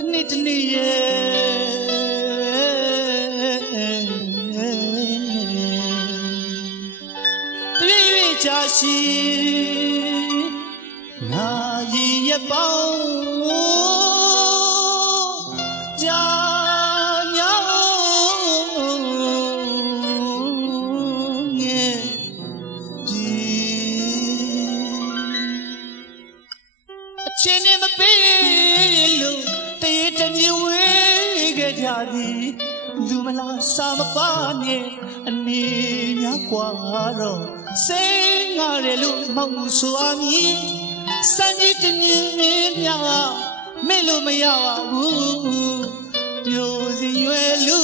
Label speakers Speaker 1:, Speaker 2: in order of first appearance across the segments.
Speaker 1: တနေ့တနေ့ရဲ့တရွေ့ရွေ့ချာရှိငါရည်ရပေါင်းကြာညောင်းငယ်ကြီးအချင်းနဲ့မပေးလို့ တရေတမြေဝေးခဲ့ကြသည်လူမလားစာမပါနဲ့အနေများกว่าတော့စိတ်ငါတယ်လို့မောက်မှုဆိုအမည်စံကြီးတညင်းများမဲ့လို့မရပါဘူးပြိုစီရွယ်လူ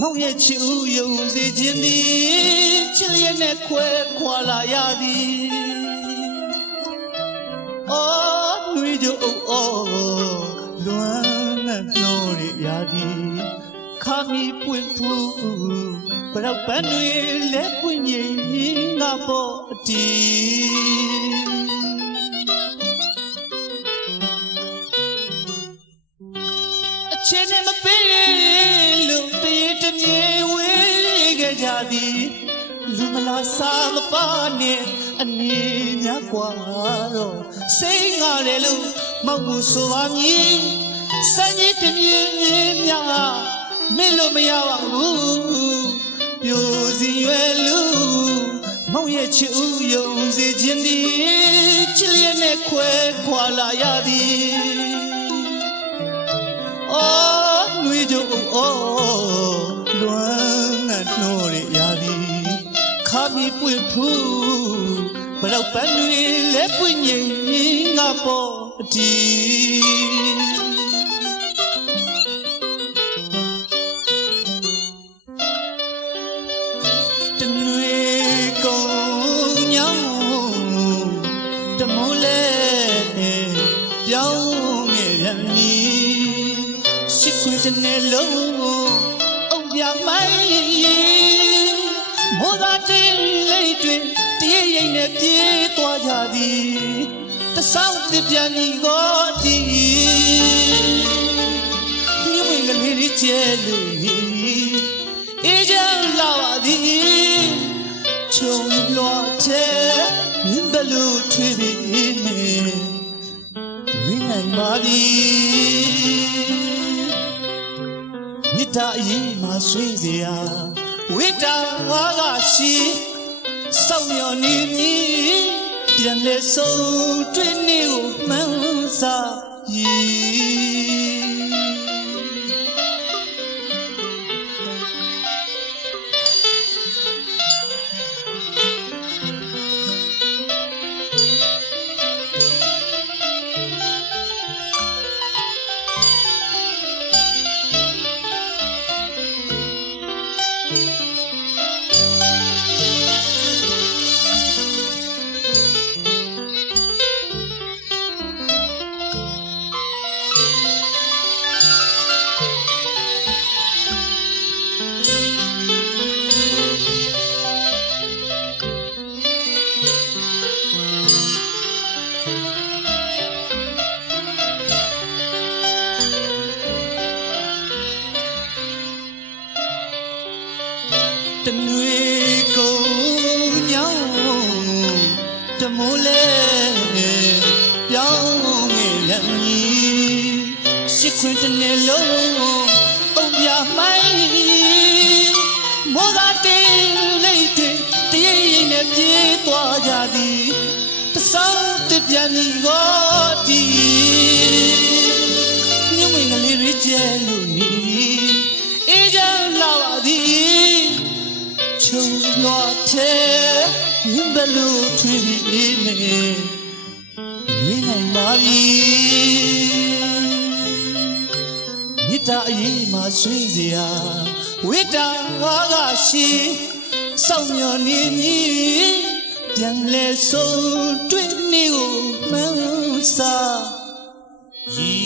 Speaker 1: မောင်ရဲ့ချစ်ဦးယုံစေခြင်းသည်ချစ်ရဲ့နဲ့ခွဲခွာလာရသည် အော်လူတို့အော် လွမ်းနဲ့နှိုးရရသည်ခါမီပွင့်ဖူးဘရောက်ပန်းတွေလဲပွင့်ရင်ငါပေါ်အတီအချင်းနဲ့မပေးလို့တရေတမြေဝေးခဲ့ကြသည်လူမလားစာမပါနဲ့အနေများกว่าတော့စိတ်ငါတယ်လို့ မောက်မှုဆိုပါမည်စံကြီးတမြင်းများမင်းလို့မရပါဘူးပြိုစီရွယ်လူမောင်ရဲ့ချစ်ဦးယုံစေခြင်းသည်ချစ်လျက်နဲ့ခွဲခွာလာရသည်အော်နှွေးကြအော်လွမ်းငတ်နှိုးရရသည်ခါမီပွင့်ဖူးဘလောက်ပန်းတွေလဲပွင့်ငိမ်ငါပေါ်အ တီတနွေကုံညောင်းတမိုးလဲပြောင်းငယ်ရမည်ရှိခွင့်တစ်နေ့လုံးအုံပြမိုင်း ဆောင်းတစ်ပြန်ဤကိုတီညမင်္ဂလေးလေးကျဲလို့အေးချမ်းလာပါသည်ချုံလွှာတဲ့မင်းဘလို့ထွေးပြီးနေမင်းနိုင်ပါပြီမြစ်တာအရင်မှာဆွေးစရာဝိတာဝါကရှိစောင့်မျှော်နေမည် ပြန်လဲဆုံးတွေ့နေကိုမှန်းစားရည် တမိုးလဲပြောင်းငယ်လမ်းကြီးရှိခွင့်တစ်နေ့လုံးအုံပြမိုင်းမိုးသာတင်းလေးတွေတရရိပ်နဲ့ပြေးသွားကြသည်တဆောင်းတစ်ပြန်ဤကို မင်းဘလို့ထွေးပြီးနေမင်းနိုင်ပါပြီမြစ်တာအရေးမှာဆွေးစရာဝိတာဝါကရှိစောင့်မျှော်နေမည်ပြန်လဲဆုံးတွေ့နေကိုမှန်းစားရည်